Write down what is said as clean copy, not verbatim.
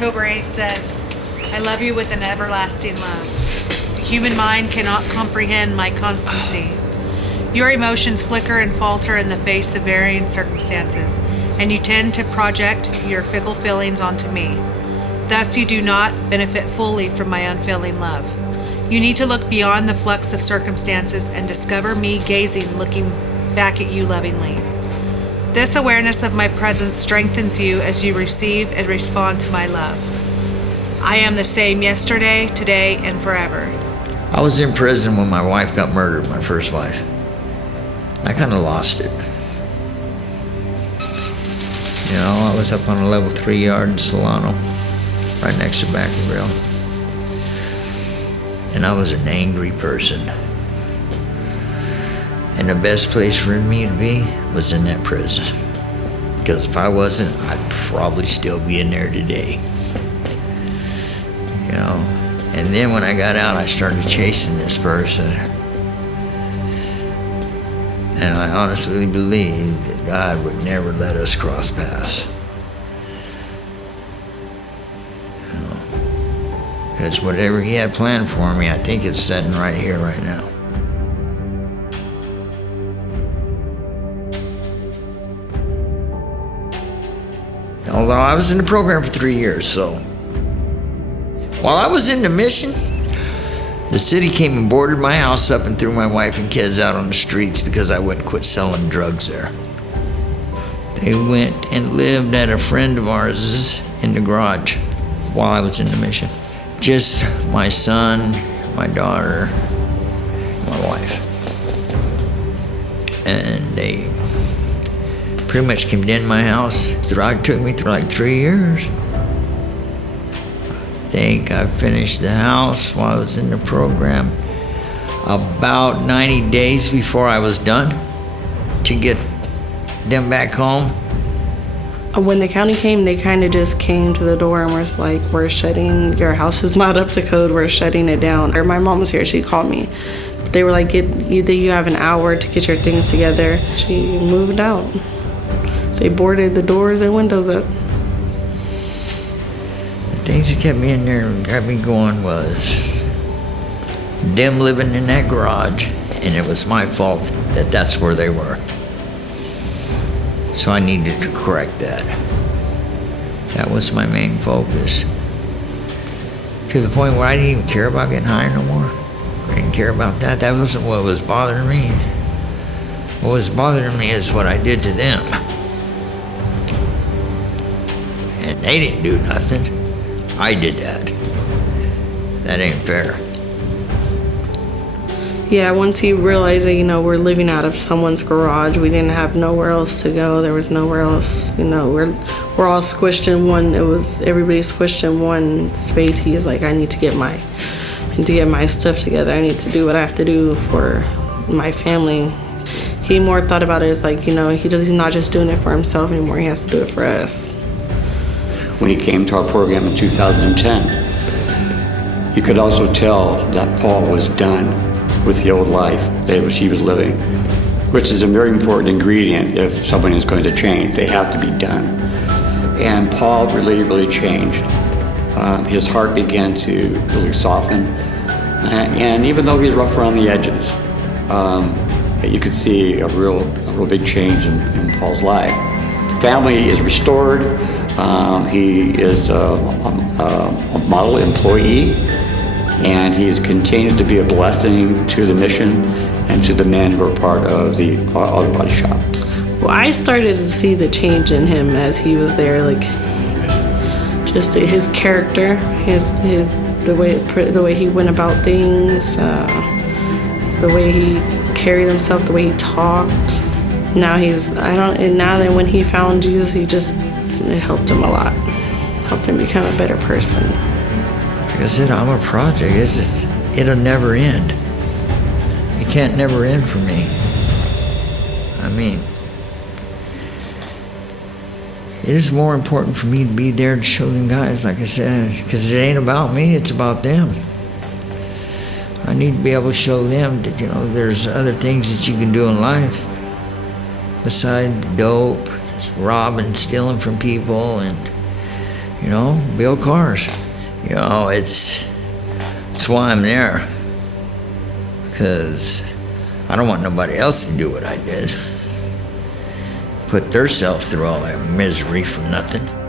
October 8th says, I love you with an everlasting love. The human mind cannot comprehend my constancy. Your emotions flicker and falter in the face of varying circumstances, and you tend to project your fickle feelings onto me. Thus, you do not benefit fully from my unfailing love. You need to look beyond the flux of circumstances and discover me looking back at you lovingly. This awareness of my presence strengthens you as you receive and respond to my love. I am the same yesterday, today, and forever. I was in prison when my wife got murdered, my first wife. I kind of lost it. You know, I was up on a level 3 yard in Solano, right next to Vacaville. And I was an angry person. And the best place for me to be was in that prison. Because if I wasn't, I'd probably still be in there today. You know, and then when I got out, I started chasing this person. And I honestly believe that God would never let us cross paths. You know, because whatever He had planned for me, I think it's sitting right here, right now. Although I was in the program for 3 years, so. While I was in the mission, the city came and boarded my house up and threw my wife and kids out on the streets because I wouldn't quit selling drugs there. They went and lived at a friend of ours in the garage while I was in the mission. Just my son, my daughter, my wife. And they pretty much condemned my house. It took me through like 3 years. I think I finished the house while I was in the program about 90 days before I was done to get them back home. When the county came, they kind of just came to the door and was like, your house is not up to code, we're shutting it down. Or my mom was here, she called me. They were like, you have an hour to get your things together. She moved out. They boarded the doors and windows up. The things that kept me in there and got me going was them living in that garage, and it was my fault that that's where they were. So I needed to correct that. That was my main focus. To the point where I didn't even care about getting high no more. I didn't care about that. That wasn't what was bothering me. What was bothering me is what I did to them. And they didn't do nothing. I did that. That ain't fair. Yeah, once he realized that, we're living out of someone's garage, we didn't have nowhere else to go. There was nowhere else, we're all squished in one. Everybody squished in one space. He's like, I need to get my stuff together. I need to do what I have to do for my family. He more thought about it as like, he's not just doing it for himself anymore. He has to do it for us. When he came to our program in 2010, you could also tell that Paul was done with the old life that he was living, which is a very important ingredient if someone is going to change. They have to be done. And Paul really, really changed. His heart began to really soften. And even though he was rough around the edges, you could see a real big change in Paul's life. The family is restored. He is a model employee, and he has continued to be a blessing to the mission and to the men who are part of the Auto Body Shop. Well, I started to see the change in him as he was there, like just his character, the way he went about things, the way he carried himself, the way he talked. Now now that when he found Jesus, it helped him a lot, helped him become a better person. Like I said, I'm a project. It'll never end. It can't never end for me. I mean, it is more important for me to be there to show them guys, like I said, because it ain't about me, it's about them. I need to be able to show them that, there's other things that you can do in life besides dope, robbing, stealing from people, and, You know, build cars. You know, it's why I'm there. Because I don't want nobody else to do what I did. Put theirself through all that misery for nothing.